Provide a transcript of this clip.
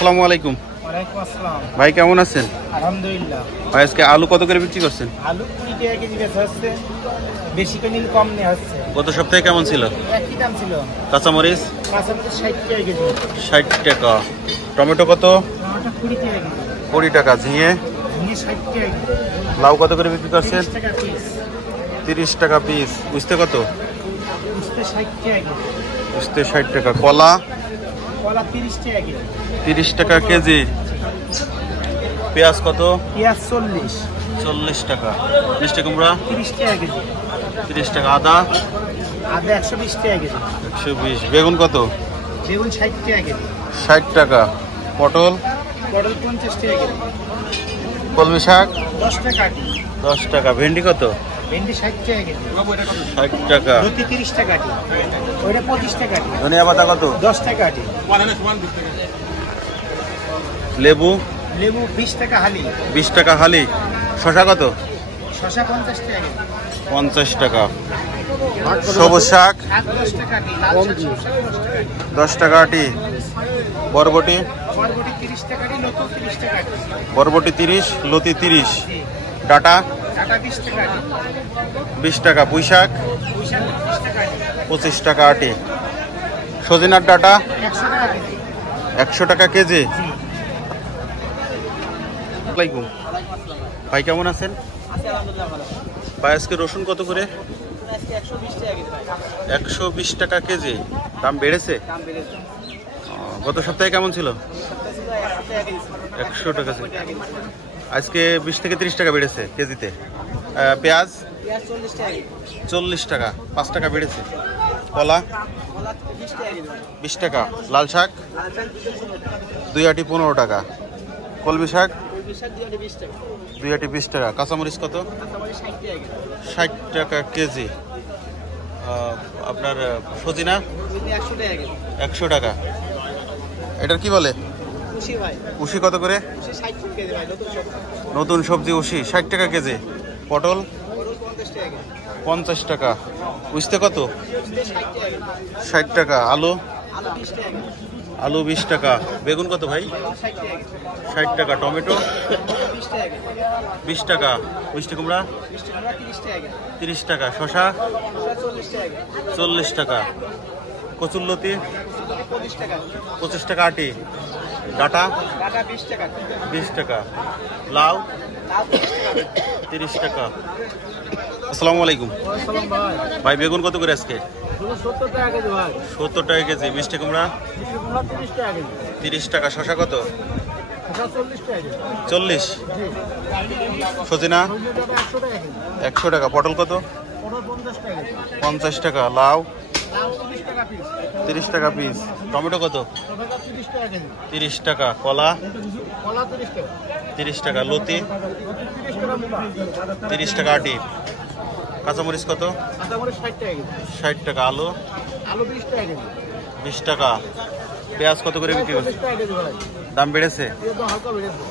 আসসালামু আলাইকুম। ওয়ালাইকুম আসসালাম। ভাই কেমন আছেন? আলহামদুলিল্লাহ। ভাই আজকে আলু কত করে বিক্রি করছেন? আলু 20 টাকা কেজি বেচা হচ্ছে, বেশি করে নিলে কম নেওয়া হচ্ছে। গত সপ্তাহে কেমন ছিল? একই দাম ছিল। কাঁচামরিচ 60 টাকা কেজি। 60 টাকা। টমেটো কত? টমেটো 20 টাকা কেজি। 20 টাকা। ঝিঙে 60 টাকা কেজি। লাউ কত করে বিক্রি করছেন? 30 টাকা পিস। 30 টাকা পিস। উস্তে কত? উস্তে 60 টাকা কেজি। উস্তে 60 টাকা। কলা কলা 30 টাকা কেজি। 30 টাকা কেজি। পেঁয়াজ কত? পেঁয়াজ 40 টাকা। মিষ্টি কুমড়া 30 টাকা কেজি। 30 টাকা। আদা আদা 120 টাকা কেজি। 120। বেগুন কত? বেগুন 60 টাকা কেজি। 60 টাকা। পটল পটল 50 টাকা কেজি। কলমি শাক 10 টাকা আটি। 10 টাকা। ভেন্ডি কত? ভেন্ডি 60 টাকা কেজি। 60 টাকা। লতি 30 টাকা আটি। ওইটা 25 টাকা আটি। ধনিয়া পাতা কত? 10 টাকা আটি। লেবু লেবু 20 টাকা হালি। 20 টাকা হালি। শসা কত? শসা 50 টাকা কেজি। 50 টাকা। সবুজ শাক 10 টাকা আটি। লাল শাক 10 টাকা আটি। বরবটি বরবটি 30 টাকা আটি। লতি 30 টাকা আটি। বরবটি 30, লতি 30। ডাটা ডাটা 20 টাকা আটি। 20 টাকা। পুঁই শাক পুঁই শাক 30 টাকা আটি। 25 টাকা আটি। সজিনার ডাটা 100 টাকা কেজি। 100 টাকা কেজি। আসসালামাইকুম। ভাই কেমন আছেন? আছি আলহামদুলিল্লাহ ভালো। ভাই আজকে রসুন কত করে? আজকে 120 টাকা কেজি ভাই। 120 টাকা কেজি। দাম বেড়েছে? দাম বেড়েছে। গত সপ্তাহে কেমন ছিল? সপ্তাহে ছিল 100 টাকা কেজি। 100 টাকা ছিল। আজকে 20 থেকে 30 টাকা বেড়েছে কেজিতে। পেঁয়াজ পেঁয়াজ 40 টাকা কেজি। 40 টাকা। 5 টাকা বেড়েছে। কলা কলা 20 টাকা কেজি। 20 টাকা। লাল শাক লাল শাক 215 টাকা। 2 আটি 15 টাকা। কলমি শাক কলমি শাক 2 আটি 20 টাকা। 2 আটি 20 টাকা। কাঁচামরিচ কত? কাঁচামরিচ 60 টাকা কেজি। 60 টাকা কেজি। আপনার সজিনা 100 টাকা কেজি। 100 টাকা। এটার কি বলে? খুশি ভাই। উশি কত করে? খুশি 60 টাকা কেজি ভাই। নতুন সব। নতুন সবজি উশি 60 টাকা কেজি। পটল পটল 50 টাকা কেজি। 50 টাকা। উস্তে কত? উস্তে 60 টাকা কেজি। 60 টাকা। আলু আলু 20 টাকা কেজি। আলু 20 টাকা। বেগুন কত ভাই? 60 টাকা কেজি। 60 টাকা। টমেটো 20 টাকা কেজি। 20 টাকা। মিষ্টি কুমড়া মিষ্টি কুমড়া 30 টাকা কেজি। 30 টাকা। শসা শসা 40 টাকা কেজি। 40 টাকা। কচুরলতি 25 টাকা। 25 টাকা আটি। ডাটা ডাটা 20 টাকা। 20 টাকা। লাউ লাউ 30 টাকা। 30 টাকা। আসসালামু আলাইকুম। আসসালাম ভাই। ভাই বেগুন কত করে আজকে? 70 টাকা কেজি ভাই। 70 টাকা কেজি। মিষ্টি কুমড়া মিষ্টি কুমড়া 30 টাকা কেজি। 30 টাকা। শসা কত? শসা 40 টাকা কেজি। 40। জি। সজিনা সজনে ডাটা 100 টাকা কেজি। 100 টাকা। পটল কত? পটল 50 টাকা কেজি। 50 টাকা। লাউ লাউ 30 টাকা পিস। 30 টাকা পিস। টমেটো কত? টমেটো 30 টাকা কেজি। 30 টাকা। কলা কলা 30 টাকা। 30 টাকা। লতি 30 টাকা মুলা। 30 টাকা আটি। কাঁচামরিচ কত? কাঁচামরিচ 60 টাকা কেজি। 60 টাকা। আলু আলু 20 টাকা কেজি। 20 টাকা। পেঁয়াজ কত করে বিক্রি করছে? 40 টাকা কেজি ভাই। দাম বেড়েছে? এর দাম হালকা বেড়েছে।